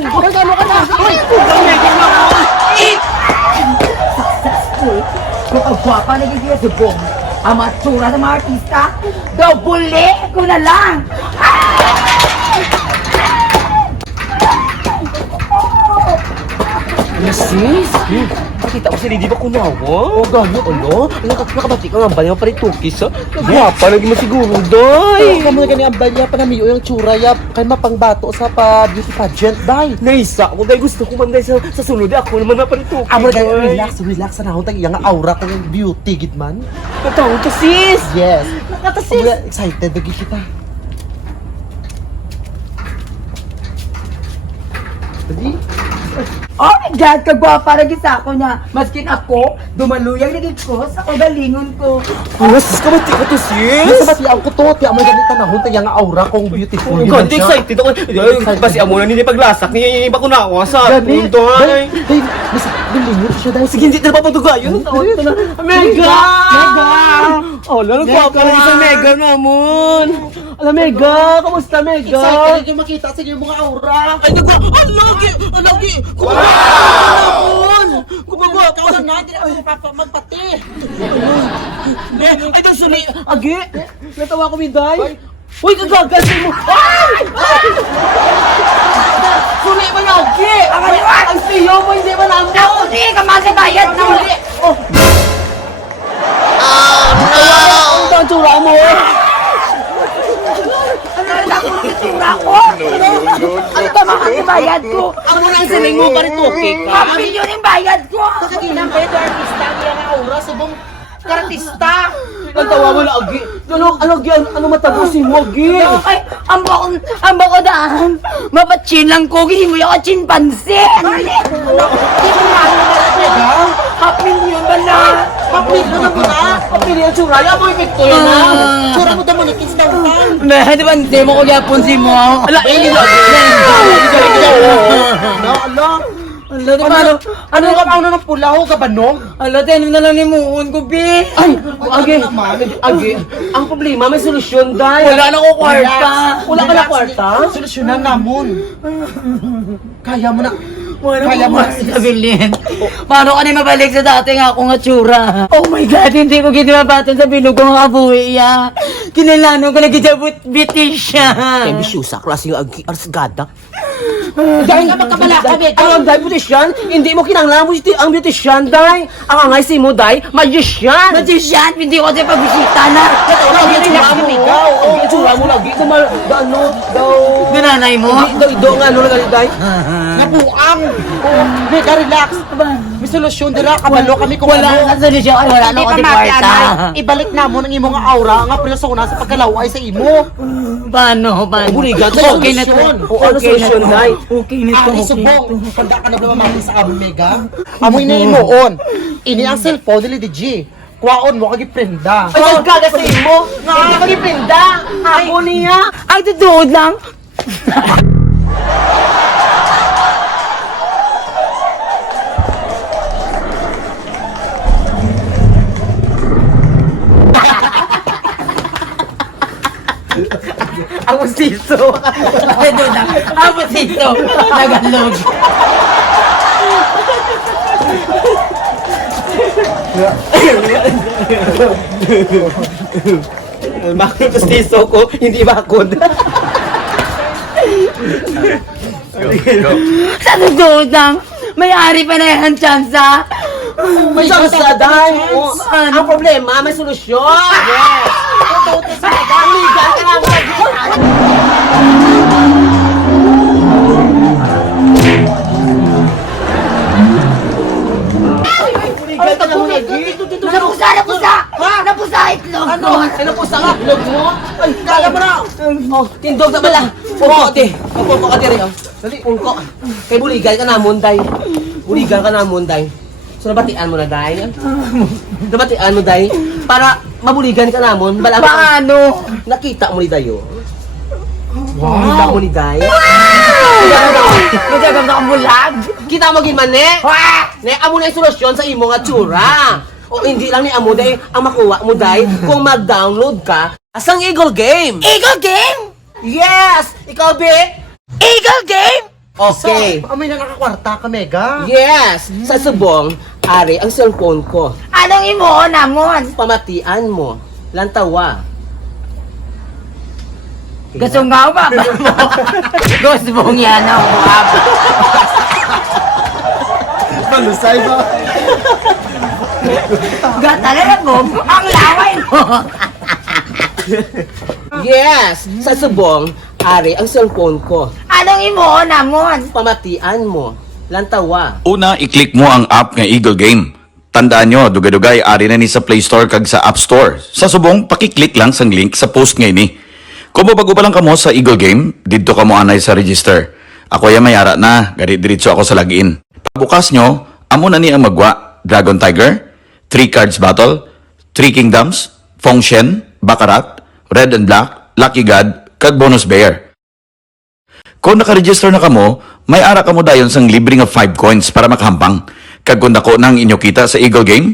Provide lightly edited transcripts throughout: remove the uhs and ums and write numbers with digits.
Magkano ka na? Uy! Kung ang gwapa nagiging subong, ang matsura ng mga artista, dobule ko na lang! Sis? Nakita ko si Lady ba kunawa? O gano'n, ano? Nakabati ka nga ba niya pa rin tukis, ha? Nagwapa, naging masiguro, day! Kamu na gani ang balya, panamiyo yung tsura ya, kay mapangbato sa beauty pageant, day. Naisa ako, day. Gusto ko man, day, sa sunod, ako naman na pa rin tukis. Amo na gani, relax na ako, tag iyang aura ko yung beauty, gitman. Natawag ka, sis! Yes. Nakatasis! Excited, lagi kita. Dali. Oh my God, kagwapa na gisa ako niya. Maskin ako, dumaluyang naging ko sa kagalingon ko. Ano, sis, kabati ka to, sis? Yes, ba tiyang ko to, tiyang mo gani tanahon, tiyang aura kong beautiful. Oh, God, excited ako. Basi amo na nini paglasak ni Bakunawa sa Gani, punto, ay. day, mas bilingot siya, day. Sige, hindi na papatugayon. Mega! Mega! Oh, lalo ko pa rin sa Mega namon. Alam, Mega, kamusta, Mega? Excited yung makita sa iyong mga aura. Ay, nagwa! Ang lagi! Kumagwa! Kumagwa! Ikaw lang na, hindi na ako magpati. Ay, ito suli! Agi! Natawa ko, Miday! Uy, kagagasin mo! Ay! Suli ba niya, Agi? Ang siyo mo, hindi ba namo? Ako di, kamasibayad na uli. Oh no! Ang tsura mo! Ano na itsura ko? Ano ba mga bayad ko? Ano lang siling mo, pari tukik ka? Kapil yun yung bayad ko. Kaginang ba ito artista, hindi ang aura, subong kartista. Ang tawa mo na, Agi! Ano matapusin mo, Agi? Okay, ang bako daan. Mapatsin lang ko, hindi mo yung chimpanzee. Kapil yun ba na? Paplit mo na mo na. Papili ang tsura, yan mo epekto yan na! Tsura mo daw mo, nikis daw ka. Di ba hindi mo ko yapon si mo? Ala, hindi na! Ala, Ala, di ba ano? ano ka pa ng pula ho, kabanog? Ala, tayo na lang ni Muon ko, Bi. Ay! Agi! Agi! Ang problema, may solusyon, Day! Wala na ko kwarta. Wala ka na kwarta? Solusyonan namon. Kaya mo na. Wala Kaya ko mo- kwarta, Bilin. Paano ka na mabalik sa dati nga akong atsura? Oh my God, hindi ko ginabaton sa bilugong kabuhi, ya. Kinilano ko na gijabut biti siya. Kaya bisyusa, klase yung Agi, arsgada. Dahil ka magkabala ka, Beto. Ang Day, beautician, hindi mo kinanglan mo ang beautician, Day! Ang angay si mo, Day, magician! Magician, hindi ko kasi pagbisita na. Ang itsura mo, ang itsura mo lagi, daw, Gananay mo? daw, nga, ano na galit, Day? Nabuang. Beka, relax. May solusyon dira, kabalo kami kung Wala ano. na sa siya, wala na ko di kwarta. Ibalik na mo ng imong aura nga persona sa pagkalaway sa imo. Paano? Buligan, Okay na to. O, ano solusyon, Day? Okay na to. Ari subong, kanda ka na ba mamati sa among Mega? Amoy na imuon. Ini ang cellphone dili DJ. Kuwaon mo kagi prenda. Ay, ang gagasin mo! Nakakagipinda! Ako niya! Ay, tutuod lang. Ang mustiso! Ito na. Tapos ito. Nagalog. Bakit mustiso ko? Hindi bakod. Sa tutuod lang. May-ari pa na yan, Chansa. May sansa, Day! Ang problema, may solusyon! Yes! Uligan ka na mo! Uligan ka na mo, Nagi! Napusa! Napusa! Napusa itlog ko. Ano po sa ngatlog mo? Ay, kala mo na! Oh, tindog na pala! Pungko, ate! Pungko ka, ate, Dali, pungko! Kay buligan ka na, Monday! Buligan ka na, Monday! So, nabatian mo na, Day? Nabatian mo, Day? Para mabuligan ka namon, balang Paano? nakita mo ni Dayo. Nakita mo ni Day. Kasi agam na kang bulag. Kita mo gin man, ne? Ne, amo na yung solusyon sa imo nga tsura. O hindi lang ni amo, Day, ang makuha mo, Day, kung mag-download ka asang Eagle Game. Eagle Game? Yes! Ikaw, Be? Eagle Game? Okay. So, amoy na nakakwarta ka, Mega. Yes! Sa subong, ari ang cellphone ko. Anong imo namon? Pamatian mo. Lantawa. Gusto nga ba? Gusto mong yan ako. Malusay ba? Gatalan ako. Ang laway mo. Yes! Sa subong, ari ang cellphone ko. Anong imo namon? Pamatian mo. Lantawa. Una, i-click mo ang app nga Eagle Game. Tandaan nyo, dugay-dugay, ari na ni sa Play Store kag sa App Store. Sa subong, pakiclick lang sang link sa post nga ini. Kung mabago pa lang kamo sa Eagle Game, dito kamo anay sa register. Ako ya mayara na, gari diretso ako sa login. Pagbukas nyo, amo na ni ang magwa, Dragon Tiger, 3 Cards Battle, 3 Kingdoms, Feng Shen, Baccarat, Red and Black, Lucky God, kag Bonus Bear. Kung nakaregister na kamo, may ara kamo dayon sang libre nga 5 coins para makahampang. Kag kung dako nang inyo kita sa Eagle Game,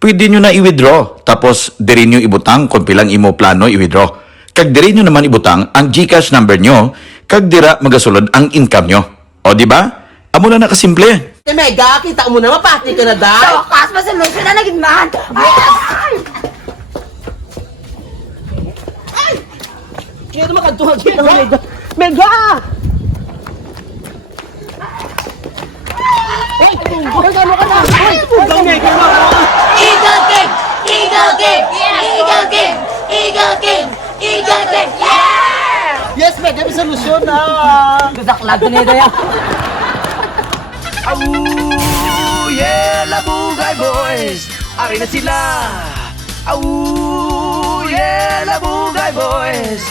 pwede nyo na i-withdraw. Tapos, diri nyo ibutang kung pilang imo plano i-withdraw. Kag diri nyo naman ibutang ang GCash number nyo, kag dira magasulod ang income nyo. O di ba? Amo na nakasimple. Eh, Mega, kita mo na, mapati ka na, day. So, kas pa sa lusyo na naging man. Kaya naman kantuhan siya, Mega. Mega! Ay, ano ka na? Ay, bugang Mega mo. Eagle King! Eagle King! Eagle King! Eagle King! Eagle King! Yeah! Yes, Mega, may solusyon na. Gudaklag ko nito yan. Oh yeah, Labugay Boys! Ari na sila! Oh yeah, Labugay Boys!